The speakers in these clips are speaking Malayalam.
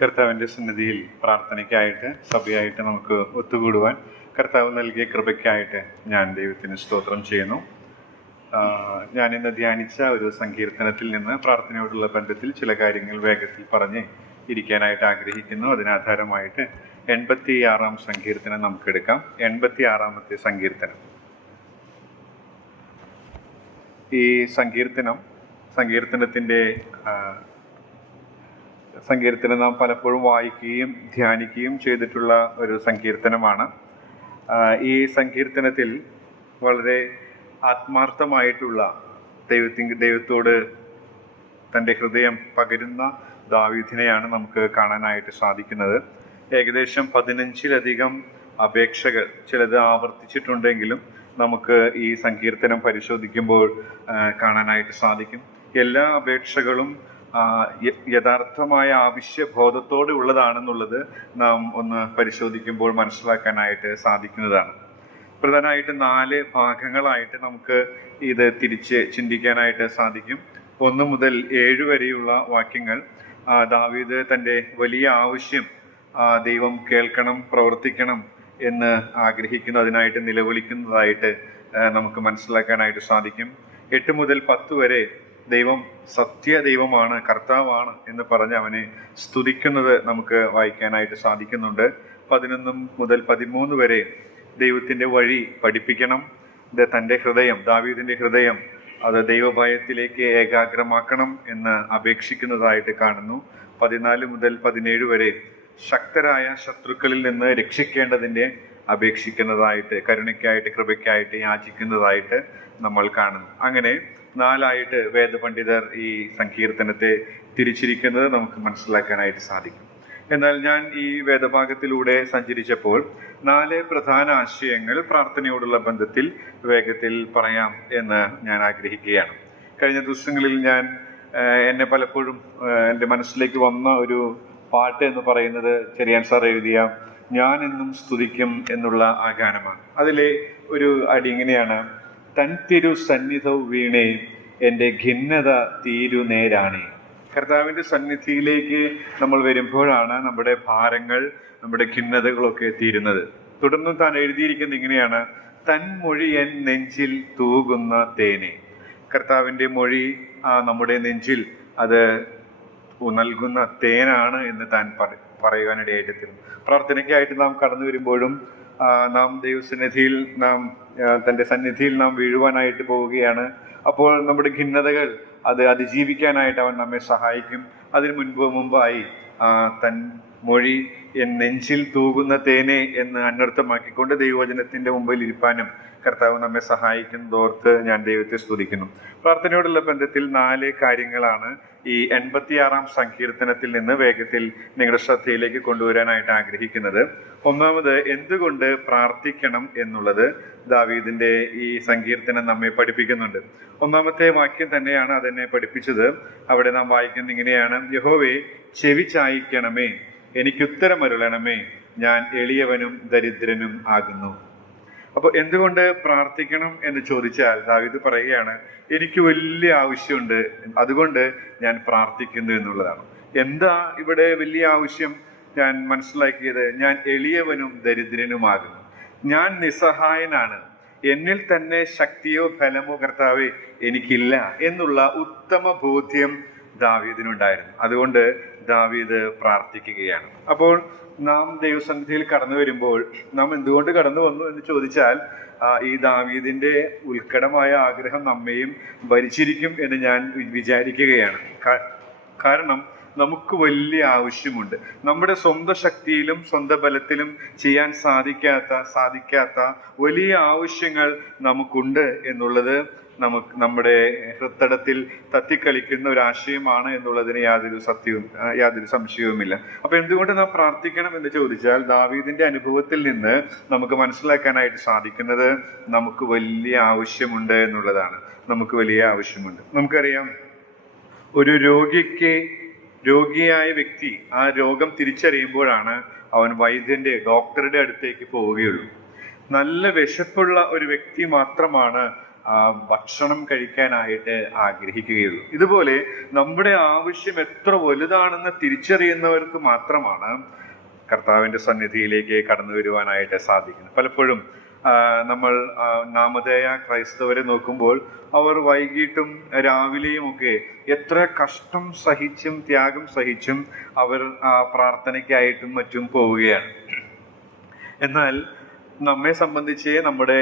കർത്താവിൻ്റെ സന്നിധിയിൽ പ്രാർത്ഥനയ്ക്കായിട്ട് സഭയായിട്ട് നമുക്ക് ഒത്തുകൂടുവാൻ കർത്താവ് നൽകിയ കൃപയ്ക്കായിട്ട് ഞാൻ ദൈവത്തിന് സ്തോത്രം ചെയ്യുന്നു. ഞാനിന്ന് ധ്യാനിച്ച ഒരു സങ്കീർത്തനത്തിൽ നിന്ന് പ്രാർത്ഥനയോടുള്ള ബന്ധത്തിൽ ചില കാര്യങ്ങൾ വേഗത്തിൽ പറഞ്ഞ് ഇരിക്കാനായിട്ട് ആഗ്രഹിക്കുന്നു. അതിനാധാരമായിട്ട് 86-ാം സങ്കീർത്തനം നമുക്കെടുക്കാം. 86-ാമത്തെ സങ്കീർത്തനം. ഈ സങ്കീർത്തനം നാം പലപ്പോഴും വായിക്കുകയും ധ്യാനിക്കുകയും ചെയ്തിട്ടുള്ള ഒരു സങ്കീർത്തനമാണ്. ഈ സങ്കീർത്തനത്തിൽ വളരെ ആത്മാർത്ഥമായിട്ടുള്ള ദൈവത്തോട് തൻ്റെ ഹൃദയം പകരുന്ന ദാവീദിനെയാണ് നമുക്ക് കാണാനായിട്ട് സാധിക്കുന്നത്. ഏകദേശം 15-ലധികം അപേക്ഷകൾ, ചിലത് ആവർത്തിച്ചിട്ടുണ്ടെങ്കിലും നമുക്ക് ഈ സങ്കീർത്തനം പരിശോധിക്കുമ്പോൾ കാണാനായിട്ട് സാധിക്കും. എല്ലാ അപേക്ഷകളും യഥാർത്ഥമായ ആവശ്യബോധത്തോടെ ഉള്ളതാണെന്നുള്ളത് നാം ഒന്ന് പരിശോധിക്കുമ്പോൾ മനസ്സിലാക്കാനായിട്ട് സാധിക്കുന്നതാണ്. പ്രധാനമായിട്ട് 4 ഭാഗങ്ങളായിട്ട് നമുക്ക് ഇത് തിരിച്ച് ചിന്തിക്കാനായിട്ട് സാധിക്കും. 1 മുതൽ 7 വരെയുള്ള വാക്യങ്ങൾ ദാവീദ് തൻ്റെ വലിയ ആവശ്യം ദൈവം കേൾക്കണം, പ്രവർത്തിക്കണം എന്ന് ആഗ്രഹിക്കുന്നു, അതിനായിട്ട് നിലവിളിക്കുന്നതായിട്ട് നമുക്ക് മനസ്സിലാക്കാനായിട്ട് സാധിക്കും. 8 മുതൽ 10 വരെ ദൈവം സത്യ ദൈവമാണ്, കർത്താവാണ് എന്ന് പറഞ്ഞ് അവനെ സ്തുതിക്കുന്നത് നമുക്ക് വായിക്കാനായിട്ട് സാധിക്കുന്നുണ്ട്. 11 മുതൽ 13 വരെ ദൈവത്തിൻ്റെ വഴി പഠിപ്പിക്കണം, തൻ്റെ ഹൃദയം, ദാവീദിൻ്റെ ഹൃദയം അത് ദൈവഭയത്തിലേക്ക് ഏകാഗ്രമാക്കണം എന്ന് അപേക്ഷിക്കുന്നതായിട്ട് കാണുന്നു. 14 മുതൽ 17 വരെ ശക്തരായ ശത്രുക്കളിൽ നിന്ന് രക്ഷിക്കേണ്ടതിൻ്റെ അപേക്ഷിക്കുന്നതായിട്ട്, കരുണയ്ക്കായിട്ട്, കൃപയ്ക്കായിട്ട് യാചിക്കുന്നതായിട്ട് നമ്മൾ കാണുന്നു. അങ്ങനെ 4 വേദപണ്ഡിതർ ഈ സങ്കീർത്തനത്തെ തിരിച്ചിരിക്കുന്നത് നമുക്ക് മനസ്സിലാക്കാനായിട്ട് സാധിക്കും. എന്നാൽ ഞാൻ ഈ വേദഭാഗത്തിലൂടെ സഞ്ചരിച്ചപ്പോൾ 4 പ്രധാന ആശയങ്ങൾ പ്രാർത്ഥനയോടുള്ള ബന്ധത്തിൽ വേഗത്തിൽ പറയാം എന്ന് ഞാൻ ആഗ്രഹിക്കുകയാണ്. കഴിഞ്ഞ ദിവസങ്ങളിൽ എന്നെ പലപ്പോഴും എൻ്റെ മനസ്സിലേക്ക് വന്ന ഒരു പാട്ട് എന്ന് പറയുന്നത് ചെറിയാൻ സാർ എഴുതിയ ഞാൻ എന്നും സ്തുതിക്കും എന്നുള്ള ആ ഗാനമാണ്. അതിലെ ഒരു അടി ഇങ്ങനെയാണ്: തൻ തിരു സന്നിധവും വീണേ എൻ്റെ ഖിന്നത തീരു നേരാണേ. കർത്താവിൻ്റെ സന്നിധിയിലേക്ക് നമ്മൾ വരുമ്പോഴാണ് നമ്മുടെ ഭാരങ്ങൾ, നമ്മുടെ ഖിന്നതകളൊക്കെ തീരുന്നത്. തുടർന്ന് താൻ എഴുതിയിരിക്കുന്നത് ഇങ്ങനെയാണ്: തൻ മൊഴി എൻ നെഞ്ചിൽ തൂകുന്ന തേനെ. കർത്താവിൻ്റെ മൊഴി നമ്മുടെ നെഞ്ചിൽ അത് നൽകുന്ന തേനാണ് എന്ന് താൻ പറയുവാനിടയായിട്ട് തരും. പ്രാർത്ഥനയ്ക്കായിട്ട് നാം കടന്നു വരുമ്പോഴും നാം ദൈവസന്നിധിയിൽ തൻ്റെ സന്നിധിയിൽ നാം വീഴുവാനായിട്ട് പോവുകയാണ്. അപ്പോൾ നമ്മുടെ ഖിന്നതകൾ അത് അതിജീവിക്കാനായിട്ട് അവൻ നമ്മെ സഹായിക്കും. അതിന് മുമ്പായി തൻ മൊഴി എൻ നെഞ്ചിൽ തൂകുന്ന തേനെ എന്ന് അന്വർത്ഥമാക്കിക്കൊണ്ട് ദൈവവചനത്തിൻ്റെ മുമ്പിൽ ഇരിപ്പാനും കർത്താവ് നമ്മെ സഹായിക്കുന്നതോർത്ത് ഞാൻ ദൈവത്തെ സ്തുതിക്കുന്നു. പ്രാർത്ഥനയോടുള്ള ബന്ധത്തിൽ 4 കാര്യങ്ങളാണ് ഈ 86-ാം സങ്കീർത്തനത്തിൽ നിന്ന് വേഗത്തിൽ നിങ്ങളുടെ ശ്രദ്ധയിലേക്ക് കൊണ്ടുവരാനായിട്ട് ആഗ്രഹിക്കുന്നത്. ഒന്നാമത്, എന്തുകൊണ്ട് പ്രാർത്ഥിക്കണം എന്നുള്ളത് ദാവീദിന്റെ ഈ സങ്കീർത്തനം നമ്മെ പഠിപ്പിക്കുന്നുണ്ട്. 1-ാമത്തെ വാക്യം തന്നെയാണ് അതെന്നെ പഠിപ്പിച്ചത്. അവിടെ നാം വായിക്കുന്നത് ഇങ്ങനെയാണ്: യഹോവേ, ചെവി ചായിക്കണമേ, എനിക്കുത്തരമരുളണമേ, ഞാൻ എളിയവനും ദരിദ്രനും ആകുന്നു. അപ്പോൾ എന്തുകൊണ്ട് പ്രാർത്ഥിക്കണം എന്ന് ചോദിച്ചാൽ ദാവീദ് പറയുകയാണ്, എനിക്ക് വലിയ ആവശ്യമുണ്ട്, അതുകൊണ്ട് ഞാൻ പ്രാർത്ഥിക്കുന്നു എന്നുള്ളതാണ്. എന്താ ഇവിടെ വലിയ ആവശ്യം? ഞാൻ മനസ്സിലാക്കിയത്, ഞാൻ എളിയവനും ദരിദ്രനുമാകുന്നു, ഞാൻ നിസ്സഹായനാണ്, എന്നിൽ തന്നെ ശക്തിയോ ഫലമോ കർത്താവേ എനിക്കില്ല എന്നുള്ള ഉത്തമ ബോധ്യം ദാവീദിനുണ്ടായിരുന്നു. അതുകൊണ്ട് ദാവീദ് പ്രാർത്ഥിക്കുകയാണ്. അപ്പോൾ നാം ദൈവസന്നിധിയിൽ കടന്നു വരുമ്പോൾ നാം എന്തുകൊണ്ട് കടന്നു വന്നു എന്ന് ചോദിച്ചാൽ ഈ ദാവീദിന്റെ ഉത്കടമായ ആഗ്രഹം നമ്മെയും ഭരിച്ചിരിക്കും എന്ന് ഞാൻ വിചാരിക്കുകയാണ്. കാരണം നമുക്ക് വലിയ ആവശ്യമുണ്ട്. നമ്മുടെ സ്വന്തം ശക്തിയിലും സ്വന്തം ബലത്തിലും ചെയ്യാൻ സാധിക്കാത്ത വലിയ ആവശ്യങ്ങൾ നമുക്കുണ്ട് എന്നുള്ളത് നമ്മുടെ ഹൃത്തടത്തിൽ തത്തിക്കളിക്കുന്ന ഒരു ആശയമാണ് എന്നുള്ളതിന് യാതൊരു സംശയവുമില്ല. അപ്പൊ എന്തുകൊണ്ട് നാം പ്രാർത്ഥിക്കണം എന്ന് ചോദിച്ചാൽ ദാവീദിന്റെ അനുഭവത്തിൽ നിന്ന് നമുക്ക് മനസ്സിലാക്കാനായിട്ട് സാധിക്കുന്നത് നമുക്ക് വലിയ ആവശ്യമുണ്ട് എന്നുള്ളതാണ്. നമുക്ക് വലിയ ആവശ്യമുണ്ട്. നമുക്കറിയാം, ഒരു രോഗിയായ വ്യക്തി ആ രോഗം തിരിച്ചറിയുമ്പോഴാണ് അവൻ ഡോക്ടറുടെ അടുത്തേക്ക് പോവുകയുള്ളൂ. നല്ല വിശപ്പുള്ള ഒരു വ്യക്തി മാത്രമാണ് ഭക്ഷണം കഴിക്കാനായിട്ട് ആഗ്രഹിക്കുകയുള്ളൂ. ഇതുപോലെ നമ്മുടെ ആവശ്യം എത്ര വലുതാണെന്ന് തിരിച്ചറിയുന്നവർക്ക് മാത്രമാണ് കർത്താവിൻ്റെ സന്നിധിയിലേക്ക് കടന്നു വരുവാനായിട്ട് സാധിക്കുന്നത്. പലപ്പോഴും നമ്മൾ നാമധേയ ക്രൈസ്തവരെ നോക്കുമ്പോൾ അവർ വൈകിട്ടും രാവിലെയും ഒക്കെ എത്ര കഷ്ടം സഹിച്ചും ത്യാഗം സഹിച്ചും അവർ പ്രാർത്ഥനയ്ക്കായിട്ടും മറ്റും പോവുകയാണ്. എന്നാൽ നമ്മെ സംബന്ധിച്ച് നമ്മുടെ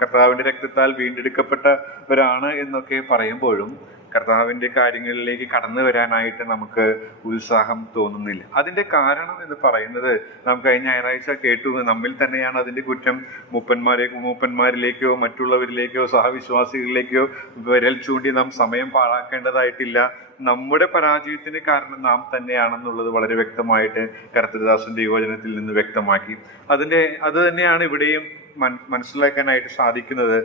കർത്താവിൻ്റെ രക്തത്താൽ വീണ്ടെടുക്കപ്പെട്ടവരാണ് എന്നൊക്കെ പറയുമ്പോഴും കർത്താവിൻ്റെ കാര്യങ്ങളിലേക്ക് കടന്നു വരാനായിട്ട് നമുക്ക് ഉത്സാഹം തോന്നുന്നില്ല. അതിൻ്റെ കാരണം എന്ന് പറയുന്നത് നാം കഴിഞ്ഞ ഞായറാഴ്ച കേട്ടു, നമ്മിൽ തന്നെയാണ് അതിൻ്റെ കുറ്റം. മൂപ്പന്മാരിലേക്കോ മറ്റുള്ളവരിലേക്കോ സഹവിശ്വാസികളിലേക്കോ വിരൽ ചൂണ്ടി നാം സമയം പാഴാക്കേണ്ടതായിട്ടില്ല. നമ്മുടെ പരാജയത്തിന് കാരണം നാം തന്നെയാണെന്നുള്ളത് വളരെ വ്യക്തമായിട്ട് കർത്തൃദാസൻ ദൈവവചനത്തിൽ നിന്ന് വ്യക്തമാക്കി. അത് തന്നെയാണ് ഇവിടെയും മനസ്സിലാക്കാനായിട്ട് സാധിക്കുന്നത്.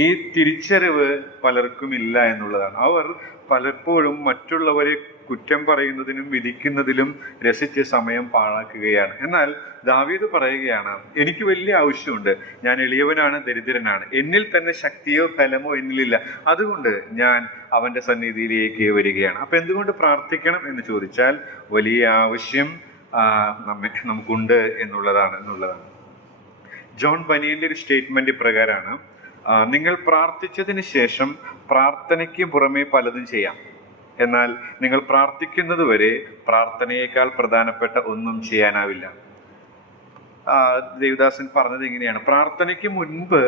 ഈ തിരിച്ചറിവ് പലർക്കും ഇല്ല എന്നുള്ളതാണ്. അവർ പലപ്പോഴും മറ്റുള്ളവരെ കുറ്റം പറയുന്നതിനും വിധിക്കുന്നതിലും രസിച്ച് സമയം പാഴാക്കുകയാണ്. എന്നാൽ ദാവീദ് പറയുകയാണ്, എനിക്ക് വലിയ ആവശ്യമുണ്ട്, ഞാൻ എളിയവനാണ്, ദരിദ്രനാണ്, എന്നിൽ തന്നെ ശക്തിയോ ഫലമോ എന്നിലില്ല, അതുകൊണ്ട് ഞാൻ അവന്റെ സന്നിധിയിലേക്ക് വരികയാണ്. അപ്പൊ എന്തുകൊണ്ട് പ്രാർത്ഥിക്കണം എന്ന് ചോദിച്ചാൽ വലിയ ആവശ്യം നമുക്കുണ്ട് എന്നുള്ളതാണ്. ജോൺ ബനിയന്റെ ഒരു സ്റ്റേറ്റ്മെന്റ് പ്രകാരമാണ്, നിങ്ങൾ പ്രാർത്ഥിച്ചതിന് ശേഷം പ്രാർത്ഥനയ്ക്ക് പുറമെ പലതും ചെയ്യാം, എന്നാൽ നിങ്ങൾ പ്രാർത്ഥിക്കുന്നത് വരെ പ്രാർത്ഥനയേക്കാൾ പ്രധാനപ്പെട്ട ഒന്നും ചെയ്യാനാവില്ല. ദേവദാസൻ പറഞ്ഞത് എങ്ങനെയാണ്, പ്രാർത്ഥനയ്ക്ക് മുൻപ്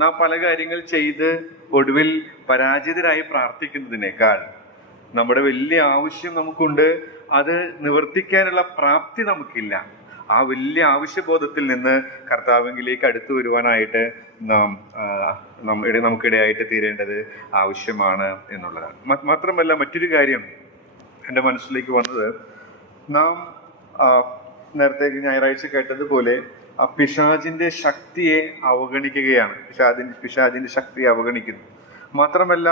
നാം പല കാര്യങ്ങൾ ചെയ്ത് ഒടുവിൽ പരാജിതരായി പ്രാർത്ഥിക്കുന്നതിനേക്കാൾ നമ്മുടെ വലിയ ആവശ്യം നമുക്കുണ്ട്, അത് നിവർത്തിക്കാനുള്ള പ്രാപ്തി നമുക്കില്ല. ആ വലിയ ആവശ്യബോധത്തിൽ നിന്ന് കർത്താവിലേക്ക് അടുത്തു വരുവാനായിട്ട് നമുക്കിടയായിട്ട് തീരേണ്ടത് ആവശ്യമാണ് എന്നുള്ളതാണ്. മാത്രമല്ല മറ്റൊരു കാര്യം എൻ്റെ മനസ്സിലേക്ക് വന്നത്, നാം നേരത്തെ ഞായറാഴ്ച കേട്ടതുപോലെ പിശാചിന്റെ ശക്തിയെ അവഗണിക്കുകയാണ്. പിശാചിന്റെ ശക്തിയെ അവഗണിക്കുന്നു. മാത്രമല്ല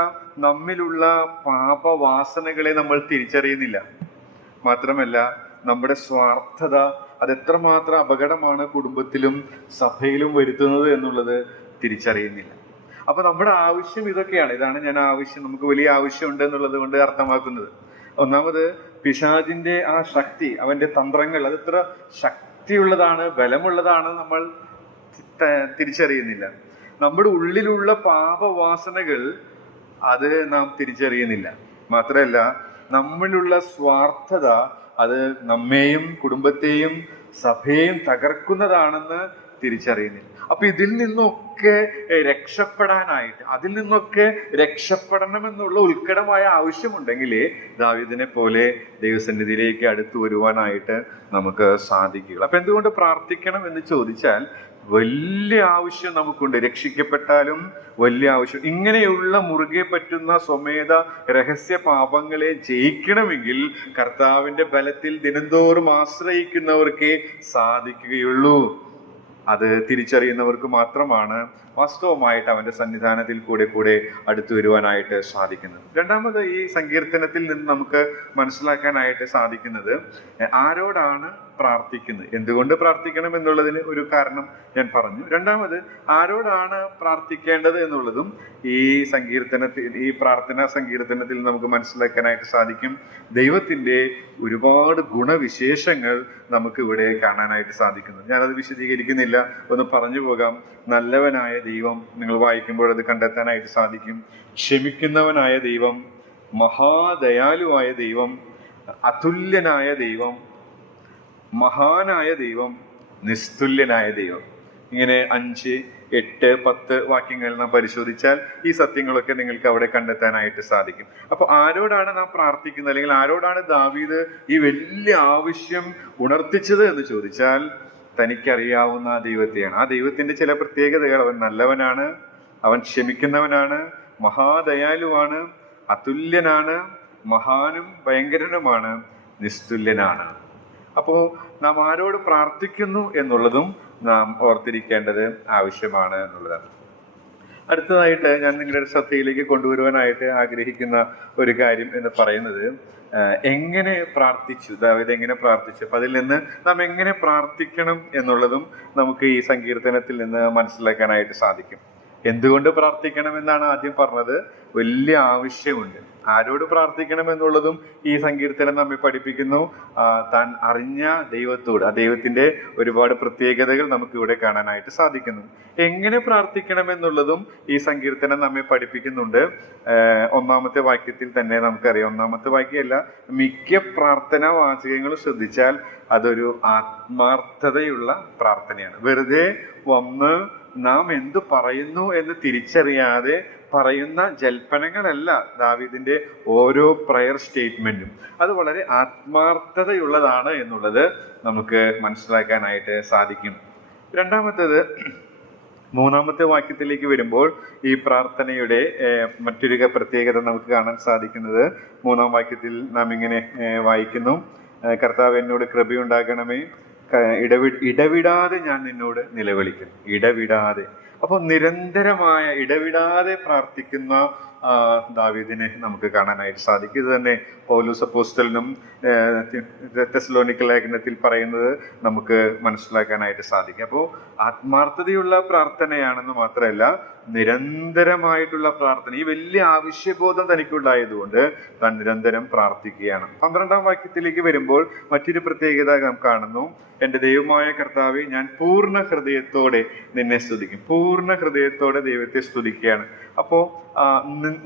നമ്മിലുള്ള പാപവാസനകളെ നമ്മൾ തിരിച്ചറിയുന്നില്ല. മാത്രമല്ല നമ്മുടെ സ്വാർത്ഥത അതെത്രമാത്രം അപകടമാണ് കുടുംബത്തിലും സഭയിലും വരുത്തുന്നത് എന്നുള്ളത് തിരിച്ചറിയുന്നില്ല. അപ്പൊ നമ്മുടെ ആവശ്യം ഇതൊക്കെയാണ്. ഇതാണ് ഞാൻ ആവശ്യം, നമുക്ക് വലിയ ആവശ്യമുണ്ട് എന്നുള്ളത് കൊണ്ട് അർത്ഥമാക്കുന്നത്. ഒന്നാമത് പിശാചിന്റെ ആ ശക്തി, അവന്റെ തന്ത്രങ്ങൾ അതെത്ര ശക്തിയുള്ളതാണ്, ബലമുള്ളതാണ് നമ്മൾ തിരിച്ചറിയുന്നില്ല. നമ്മുടെ ഉള്ളിലുള്ള പാപവാസനകൾ അത് നാം തിരിച്ചറിയുന്നില്ല. മാത്രമല്ല നമ്മളിലുള്ള സ്വാർത്ഥത അത് നമ്മെയും കുടുംബത്തെയും സഭയെയും തകർക്കുന്നതാണെന്ന് തിരിച്ചറിയുന്നില്ല. അപ്പൊ ഇതിൽ നിന്നൊക്കെ രക്ഷപ്പെടാനായിട്ട്, അതിൽ നിന്നൊക്കെ രക്ഷപ്പെടണമെന്നുള്ള ഉത്കടമായ ആവശ്യമുണ്ടെങ്കിൽ ദാവീദിനെ പോലെ ദൈവസന്നിധിയിലേക്ക് അടുത്തു വരുവാനായിട്ട് നമുക്ക് സാധിക്കുക. അപ്പൊ എന്തുകൊണ്ട് പ്രാർത്ഥിക്കണം എന്ന് ചോദിച്ചാൽ വലിയ ആവശ്യം നമുക്കുണ്ട്. രക്ഷിക്കപ്പെട്ടാലും വലിയ ആവശ്യം. ഇങ്ങനെയുള്ള മുറുകെ പറ്റുന്ന സ്വമേധ രഹസ്യ പാപങ്ങളെ ജയിക്കണമെങ്കിൽ കർത്താവിന്റെ ബലത്തിൽ ദിനംതോറും ആശ്രയിക്കുന്നവർക്കേ സാധിക്കുകയുള്ളൂ. അത് തിരിച്ചറിയുന്നവർക്ക് മാത്രമാണ് വാസ്തവമായിട്ട് അവന്റെ സന്നിധാനത്തിൽ കൂടെ അടുത്തു വരുവാനായിട്ട് സാധിക്കുന്നത്. രണ്ടാമത് ഈ സങ്കീർത്തനത്തിൽ നിന്ന് നമുക്ക് മനസ്സിലാക്കാനായിട്ട് സാധിക്കുന്നത് ആരോടാണ് പ്രാർത്ഥിക്കുന്നത്, എന്തുകൊണ്ട് പ്രാർത്ഥിക്കണം എന്നുള്ളതിന് ഒരു കാരണം ഞാൻ പറഞ്ഞു. രണ്ടാമത് ആരോടാണ് പ്രാർത്ഥിക്കേണ്ടത് എന്നുള്ളതും ഈ പ്രാർത്ഥനാ സങ്കീർത്തനത്തിൽ നമുക്ക് മനസ്സിലാക്കാനായിട്ട് സാധിക്കും. ദൈവത്തിന്റെ ഒരുപാട് ഗുണവിശേഷങ്ങൾ നമുക്ക് ഇവിടെ കാണാനായിട്ട് സാധിക്കുന്നു. ഞാനത് വിശദീകരിക്കുന്നില്ല, ഒന്ന് പറഞ്ഞു പോകാം. നല്ലവനായ ദൈവം, നിങ്ങൾ വായിക്കുമ്പോൾ അത് കണ്ടെത്താനായിട്ട് സാധിക്കും. ക്ഷമിക്കുന്നവനായ ദൈവം, മഹാദയാലുവായ ദൈവം, അതുല്യനായ ദൈവം, മഹാനായ ദൈവം, നിസ്തുല്യനായ ദൈവം. ഇങ്ങനെ 5, 8, 10 വാക്യങ്ങൾ നാം പരിശോധിച്ചാൽ ഈ സത്യങ്ങളൊക്കെ നിങ്ങൾക്ക് അവിടെ കണ്ടെത്താനായിട്ട് സാധിക്കും. അപ്പൊ ആരോടാണ് നാം പ്രാർത്ഥിക്കുന്നത്, അല്ലെങ്കിൽ ആരോടാണ് ദാവീദ് ഈ വലിയ ആവശ്യം ഉണർത്തിച്ചത് എന്ന് ചോദിച്ചാൽ തനിക്കറിയാവുന്ന ആ ദൈവത്തെയാണ്. ആ ദൈവത്തിന്റെ ചില പ്രത്യേകതകൾ, അവൻ നല്ലവനാണ്, അവൻ ക്ഷമിക്കുന്നവനാണ്, മഹാദയാലുവാണ്, അതുല്യനാണ്, മഹാനും ഭയങ്കരനുമാണ്, നിസ്തുല്യനാണ്. അപ്പോ നാം ആരോട് പ്രാർത്ഥിക്കുന്നു എന്നുള്ളതും നാം ഓർത്തിരിക്കേണ്ടത് ആവശ്യമാണ് എന്നുള്ളതാണ്. അടുത്തതായിട്ട് ഞാൻ നിങ്ങളുടെ ശ്രദ്ധയിലേക്ക് കൊണ്ടുവരുവാനായിട്ട് ആഗ്രഹിക്കുന്ന ഒരു കാര്യം എന്ന് പറയുന്നത്, എങ്ങനെ പ്രാർത്ഥിച്ചു, ദാവീദ് എങ്ങനെ പ്രാർത്ഥിച്ചു, അപ്പൊ അതിൽ നിന്ന് നാം എങ്ങനെ പ്രാർത്ഥിക്കണം എന്നുള്ളതും നമുക്ക് ഈ സങ്കീർത്തനത്തിൽ നിന്ന് മനസ്സിലാക്കാനായിട്ട് സാധിക്കും. എന്തുകൊണ്ട് പ്രാർത്ഥിക്കണമെന്നാണ് ആദ്യം പറഞ്ഞത്. വലിയ ആവശ്യമുണ്ട്. ആരോട് പ്രാർത്ഥിക്കണം എന്നുള്ളതും ഈ സങ്കീർത്തനം നമ്മെ പഠിപ്പിക്കുന്നു. താൻ അറിഞ്ഞ ദൈവത്തോട്, ആ ദൈവത്തിന്റെ ഒരുപാട് പ്രത്യേകതകൾ നമുക്ക് ഇവിടെ കാണാനായിട്ട് സാധിക്കുന്നു. എങ്ങനെ പ്രാർത്ഥിക്കണം എന്നുള്ളതും ഈ സങ്കീർത്തനം നമ്മെ പഠിപ്പിക്കുന്നുണ്ട്. ഒന്നാമത്തെ വാക്യത്തിൽ തന്നെ നമുക്കറിയാം, ഒന്നാമത്തെ വാക്യമല്ല, മിക്ക പ്രാർത്ഥനാ വാചകങ്ങളും ശ്രദ്ധിച്ചാൽ അതൊരു ആത്മാർത്ഥതയുള്ള പ്രാർത്ഥനയാണ്. വെറുതെ വന്ന് നാം എന്തു പറയുന്നു എന്ന് തിരിച്ചറിയാതെ പറയുന്ന ജൽപ്പനങ്ങളല്ല ദാവീദിന്റെ ഓരോ പ്രയർ സ്റ്റേറ്റ്മെന്റും. അത് വളരെ ആത്മാർത്ഥതയുള്ളതാണ് എന്നുള്ളത് നമുക്ക് മനസ്സിലാക്കാനായിട്ട് സാധിക്കും. രണ്ടാമത്തേത്, മൂന്നാമത്തെ വാക്യത്തിലേക്ക് വരുമ്പോൾ ഈ പ്രാർത്ഥനയുടെ മറ്റൊരു പ്രത്യേകത നമുക്ക് കാണാൻ സാധിക്കുന്നത്, മൂന്നാം വാക്യത്തിൽ നാം ഇങ്ങനെ വായിക്കുന്നു, കർത്താവ് എന്നോട് കൃപയുണ്ടാകണമേ, ഇടവിടാതെ ഞാൻ നിന്നോട് നിലവിളിക്കും. ഇടവിടാതെ, അപ്പൊ നിരന്തരമായ ഇടവിടാതെ പ്രാർത്ഥിക്കുന്ന ദാവീദിനെ നമുക്ക് കാണാനായിട്ട് സാധിക്കും. ഇത് തന്നെ പൗലോസ് അപ്പോസ്തലനും തെസ്സലോനിക്ക ലേഖനത്തിൽ പറയുന്നത് നമുക്ക് മനസ്സിലാക്കാനായിട്ട് സാധിക്കും. അപ്പോൾ ആത്മാർത്ഥതയുള്ള പ്രാർത്ഥനയാണെന്ന് മാത്രമല്ല, നിരന്തരമായിട്ടുള്ള പ്രാർത്ഥന. ഈ വലിയ ആവശ്യബോധം തനിക്കുണ്ടായതുകൊണ്ട് താൻ നിരന്തരം പ്രാർത്ഥിക്കുകയാണ്. 12-ാം വാക്യത്തിലേക്ക് വരുമ്പോൾ മറ്റൊരു പ്രത്യേകത നാം കാണുന്നു. എൻ്റെ ദൈവമായ കർത്താവേ, ഞാൻ പൂർണ്ണ ഹൃദയത്തോടെ നിന്നെ സ്തുതിക്കും. പൂർണ്ണ ഹൃദയത്തോടെ ദൈവത്തെ സ്തുതിക്കുകയാണ്. അപ്പോ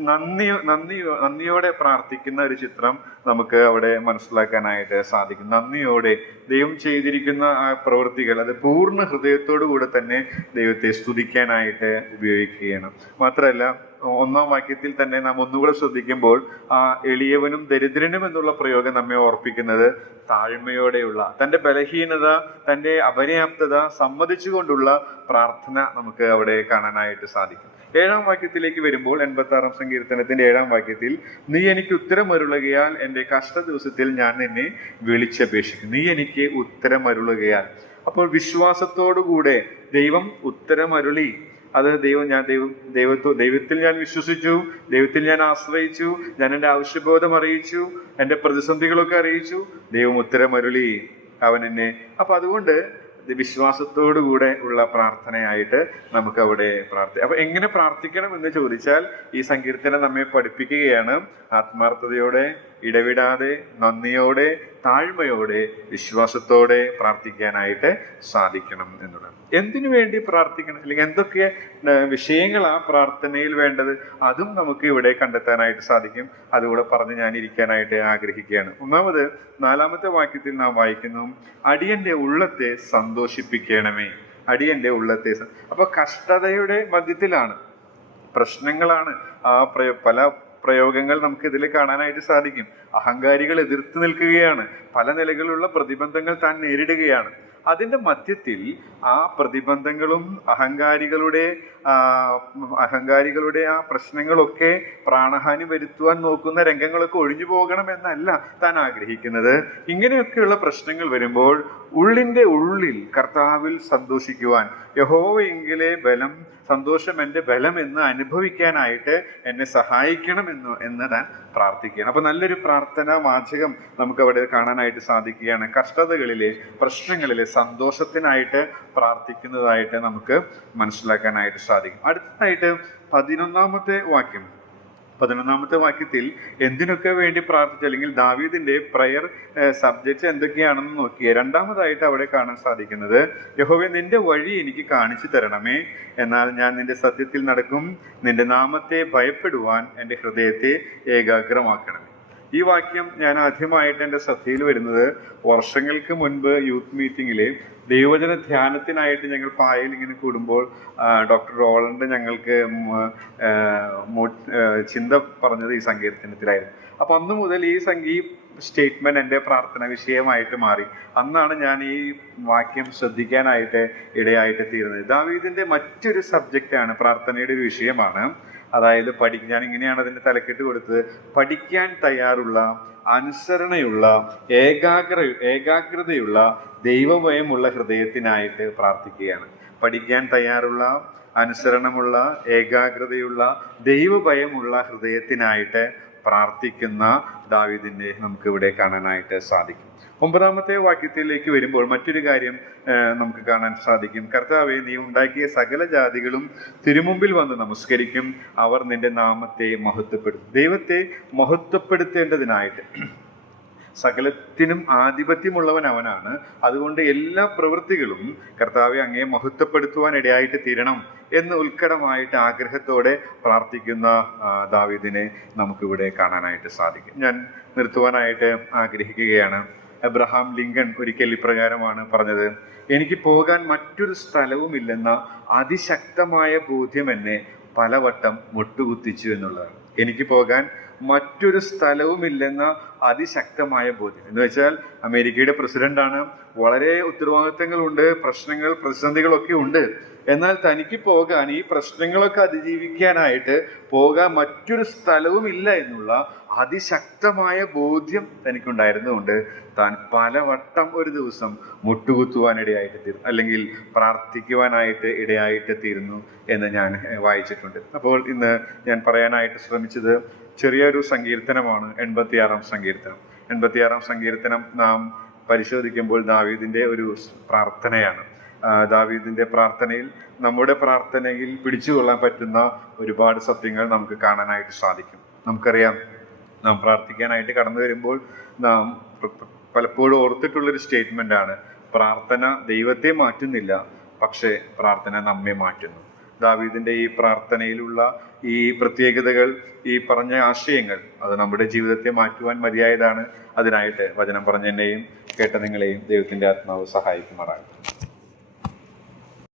നന്ദിയോടെ പ്രാർത്ഥിക്കുന്ന ഒരു ചിത്രം നമുക്ക് അവിടെ മനസ്സിലാക്കാനായിട്ട് സാധിക്കും. നന്ദിയോടെ ദൈവം ചെയ്തിരിക്കുന്ന ആ പ്രവൃത്തികൾ, അത് പൂർണ്ണ ഹൃദയത്തോടു കൂടെ തന്നെ ദൈവത്തെ സ്തുതിക്കാനായിട്ട് ഉപയോഗിക്കുകയാണ്. മാത്രമല്ല, 1-ാം വാക്യത്തിൽ തന്നെ നാം ഒന്നുകൂടെ ശ്രദ്ധിക്കുമ്പോൾ ആ എളിയവനും ദരിദ്രനും എന്നുള്ള പ്രയോഗം നമ്മെ ഓർപ്പിക്കുന്നത് താഴ്മയോടെയുള്ള, തൻ്റെ ബലഹീനത, തൻ്റെ അപര്യാപ്തത സമ്മതിച്ചുകൊണ്ടുള്ള പ്രാർത്ഥന നമുക്ക് അവിടെ കാണാനായിട്ട് സാധിക്കും. 7-ാം വാക്യത്തിലേക്ക് വരുമ്പോൾ 86-ാം സങ്കീർത്തനത്തിന്റെ 7-ാം വാക്യത്തിൽ, നീ എനിക്ക് ഉത്തരമരുളുകയാൽ എൻ്റെ കഷ്ട ദിവസത്തിൽ ഞാൻ നിന്നെ വിളിച്ചപേക്ഷിക്കും. നീ എനിക്ക് ഉത്തരമരുളുകയാൽ. അപ്പോൾ വിശ്വാസത്തോടുകൂടെ ദൈവം ഉത്തരമരുളി. അത് ദൈവത്തിൽ ഞാൻ വിശ്വസിച്ചു, ദൈവത്തിൽ ഞാൻ ആശ്രയിച്ചു, ഞാൻ എൻ്റെ ആവശ്യബോധം അറിയിച്ചു, എൻ്റെ പ്രതിസന്ധികളൊക്കെ അറിയിച്ചു, ദൈവം ഉത്തരമരുളി അവൻ എന്നെ. അപ്പൊ അതുകൊണ്ട് വിശ്വാസത്തോടുകൂടെ ഉള്ള പ്രാർത്ഥനയായിട്ട് നമുക്ക് അവിടെ അപ്പൊ എങ്ങനെ പ്രാർത്ഥിക്കണം എന്ന് ചോദിച്ചാൽ ഈ സങ്കീർത്തനം നമ്മെ പഠിപ്പിക്കുകയാണ്. ആത്മാർത്ഥതയോടെ, ഇടവിടാതെ, നന്ദിയോടെ, താഴ്മയോടെ, വിശ്വാസത്തോടെ പ്രാർത്ഥിക്കാനായിട്ട് സാധിക്കണം എന്നുള്ളത്. എന്തിനു വേണ്ടി പ്രാർത്ഥിക്കണം, അല്ലെങ്കിൽ എന്തൊക്കെ വിഷയങ്ങളാ പ്രാർത്ഥനയിൽ വേണ്ടത്, അതും നമുക്ക് ഇവിടെ കണ്ടെത്താനായിട്ട് സാധിക്കും. അതുകൂടെ പറഞ്ഞ് ഞാൻ ഇരിക്കാനായിട്ട് ആഗ്രഹിക്കുകയാണ്. ഒന്നാമത് 4-ാമത്തെ വാക്യത്തിൽ നാം വായിക്കുന്നു, അടിയന്റെ ഉള്ളത്തെ സന്തോഷിപ്പിക്കണമേ. അടിയന്റെ ഉള്ളത്തെ. അപ്പൊ കഷ്ടതയുടെ മധ്യത്തിലാണ്, പ്രശ്നങ്ങളാണ്. പല പ്രയോഗങ്ങൾ നമുക്ക് ഇതിൽ കാണാനായിട്ട് സാധിക്കും. അഹങ്കാരികൾ എതിർത്ത് നിൽക്കുകയാണ്, പല നിലകളിലുള്ള പ്രതിബന്ധങ്ങൾ താൻ നേരിടുകയാണ്. അതിന്റെ മധ്യത്തിൽ ആ പ്രതിബന്ധങ്ങളും അഹങ്കാരികളുടെ ആ പ്രശ്നങ്ങളൊക്കെ പ്രാണഹാനി വരുത്തുവാൻ നോക്കുന്ന രംഗങ്ങളൊക്കെ ഒഴിഞ്ഞു പോകണം എന്നല്ല താൻ ആഗ്രഹിക്കുന്നത്. ഇങ്ങനെയൊക്കെയുള്ള പ്രശ്നങ്ങൾ വരുമ്പോൾ ഉള്ളിന്റെ ഉള്ളിൽ കർത്താവിൽ സന്തോഷിക്കുവാൻ, യഹോവയെങ്കിലേ ബലം, സന്തോഷം എൻ്റെ ബലം എന്ന് അനുഭവിക്കാനായിട്ട് എന്നെ സഹായിക്കണം എന്ന് താൻ പ്രാർത്ഥിക്കുകയാണ്. അപ്പൊ നല്ലൊരു പ്രാർത്ഥനാ വാചകം നമുക്ക് അവിടെ കാണാനായിട്ട് സാധിക്കുകയാണ്. കഷ്ടതകളിലെ, പ്രശ്നങ്ങളിലെ സന്തോഷത്തിനായിട്ട് പ്രാർത്ഥിക്കുന്നതായിട്ട് നമുക്ക് മനസ്സിലാക്കാനായിട്ട് സാധിക്കും. അടുത്തതായിട്ട് 11-ാമത്തെ വാക്യം. 11-ാമത്തെ വാക്യത്തിൽ എന്തിനൊക്കെ വേണ്ടി പ്രാർത്ഥിച്ചു, അല്ലെങ്കിൽ ദാവീദിന്റെ പ്രയർ സബ്ജക്റ്റ് എന്തൊക്കെയാണെന്ന് നോക്കിയേ. രണ്ടാമതായിട്ട് അവിടെ കാണാൻ സാധിക്കുന്നത്, യഹോവേ നിന്റെ വഴി എനിക്ക് കാണിച്ചു തരണമേ, എന്നാൽ ഞാൻ നിന്റെ സത്യത്തിൽ നടക്കും, നിന്റെ നാമത്തെ ഭയപ്പെടുവാൻ എൻ്റെ ഹൃദയത്തെ ഏകാഗ്രമാക്കണമേ. ഈ വാക്യം ഞാൻ ആദ്യമായിട്ട് എൻ്റെ ശ്രദ്ധയിൽ വരുന്നത് വർഷങ്ങൾക്ക് മുൻപ് യൂത്ത് മീറ്റിങ്ങില് ദൈവവചന ധ്യാനത്തിനായിട്ട് ഞങ്ങൾ പായയിൽ ഇങ്ങനെ കൂടുമ്പോൾ ഡോക്ടർ റോളണ്ട് ഞങ്ങൾക്ക് ചിന്ത പറഞ്ഞത് ഈ സങ്കീർത്തനത്തിലായിരുന്നു. അപ്പൊ അന്ന് മുതൽ ഈ സ്റ്റേറ്റ്മെന്റ് എൻ്റെ പ്രാർത്ഥന വിഷയമായിട്ട് മാറി. അന്നാണ് ഞാൻ ഈ വാക്യം ശ്രദ്ധിക്കാനായിട്ട് ഇടയായിട്ട് തീരുന്നത്. ദാവീദിന്റെ മറ്റൊരു സബ്ജക്റ്റാണ്, പ്രാർത്ഥനയുടെ ഒരു വിഷയമാണ്. അതായത് ഞാൻ ഇങ്ങനെയാണ് അതിന്റെ തലക്കെട്ട് കൊടുത്തത്, പഠിക്കാൻ തയ്യാറുള്ള, അനുസരണയുള്ള, ഏകാഗ്രതയുള്ള, ദൈവഭയമുള്ള ഹൃദയത്തിനായിട്ട് പ്രാർത്ഥിക്കുകയാണ്. പഠിക്കാൻ തയ്യാറുള്ള, അനുസരണമുള്ള, ഏകാഗ്രതയുള്ള, ദൈവഭയമുള്ള ഹൃദയത്തിനായിട്ട് പ്രാർത്ഥിക്കുന്ന ദാവീദിനെ നമുക്ക് ഇവിടെ കാണാനായിട്ട് സാധിക്കും. 9-ാമത്തെ വാക്യത്തിലേക്ക് വരുമ്പോൾ മറ്റൊരു കാര്യം നമുക്ക് കാണാൻ സാധിക്കും. കർത്താവേ, നീ ഉണ്ടാക്കിയ സകല ജാതികളും തിരുമുമ്പിൽ വന്ന് നമസ്കരിക്കും, അവർ നിന്റെ നാമത്തെ മഹത്വപ്പെടുത്തും. ദൈവത്തെ മഹത്വപ്പെടുത്തേണ്ടതിനായിട്ട് സകലത്തിനും ആധിപത്യമുള്ളവൻ അവനാണ്. അതുകൊണ്ട് എല്ലാ പ്രവൃത്തികളും കർത്താവെ അങ്ങയെ മഹത്വപ്പെടുത്തുവാൻ ഇടയായിട്ട് തീരണം എന്ന് ഉത്കടമായിട്ട് ആഗ്രഹത്തോടെ പ്രാർത്ഥിക്കുന്ന ദാവീദിനെ നമുക്കിവിടെ കാണാനായിട്ട് സാധിക്കും. ഞാൻ നിർത്തുവാനായിട്ട് ആഗ്രഹിക്കുകയാണ്. എബ്രഹാം ലിങ്കൺ ഒരിക്കൽ ഇപ്രകാരമാണ് പറഞ്ഞത്: എനിക്ക് പോകാൻ മറ്റൊരു സ്ഥലവുമില്ലെന്ന അതിശക്തമായ ബോധ്യം എന്നെ പലവട്ടം മുട്ടുകുത്തിച്ചു എന്നുള്ളതാണ്. എനിക്ക് പോകാൻ മറ്റൊരു സ്ഥലവുമില്ലെന്ന അതിശക്തമായ ബോധ്യം എന്ന് വെച്ചാൽ അമേരിക്കയുടെ പ്രസിഡന്റാണ്, വളരെ ഉത്തരവാദിത്തങ്ങളുണ്ട്, പ്രശ്നങ്ങൾ പ്രതിസന്ധികളൊക്കെ ഉണ്ട്. എന്നാൽ തനിക്ക് പോകാൻ, ഈ പ്രശ്നങ്ങളൊക്കെ അതിജീവിക്കാനായിട്ട് പോകാൻ മറ്റൊരു സ്ഥലവും ഇല്ല എന്നുള്ള അതിശക്തമായ ബോധ്യം തനിക്കുണ്ടായിരുന്നുകൊണ്ട് താൻ പലവട്ടം ഒരു ദിവസം മുട്ടുകുത്തുവാൻ ഇടയായിട്ട് തീർന്നു, അല്ലെങ്കിൽ പ്രാർത്ഥിക്കുവാനായിട്ട് ഇടയായിട്ട് തീരുന്നു എന്ന് ഞാൻ വായിച്ചിട്ടുണ്ട്. അപ്പോൾ ഇന്ന് ഞാൻ പറയാനായിട്ട് ശ്രമിച്ചത് ചെറിയൊരു സങ്കീർത്തനമാണ്, 86-ാം സങ്കീർത്തനം. 86-ാം സങ്കീർത്തനം നാം പരിശോധിക്കുമ്പോൾ ദാവീദിന്റെ ഒരു പ്രാർത്ഥനയാണ്. ദാവീദിന്റെ പ്രാർത്ഥനയിൽ, നമ്മുടെ പ്രാർത്ഥനയിൽ പിടിച്ചുകൊള്ളാൻ പറ്റുന്ന ഒരുപാട് സത്യങ്ങൾ നമുക്ക് കാണാനായിട്ട് സാധിക്കും. നമുക്കറിയാം, നാം പ്രാർത്ഥിക്കാനായിട്ട് കടന്നു വരുമ്പോൾ നാം പലപ്പോഴും ഓർത്തിട്ടുള്ളൊരു സ്റ്റേറ്റ്മെന്റ് ആണ്: പ്രാർത്ഥന ദൈവത്തെ മാറ്റുന്നില്ല, പക്ഷേ പ്രാർത്ഥന നമ്മെ മാറ്റുന്നു. ദാവീദിന്റെ ഈ പ്രാർത്ഥനയിലുള്ള ഈ പ്രത്യേകതകൾ, ഈ പറഞ്ഞ ആശയങ്ങൾ, അത് നമ്മുടെ ജീവിതത്തെ മാറ്റുവാൻ മതിയായതാണ്. അതിനായിട്ട് വചനം പറഞ്ഞ എന്നെയും കേട്ട നിങ്ങളെയും ദൈവത്തിന്റെ ആത്മാവ് സഹായിക്കുമാറാകട്ടെ.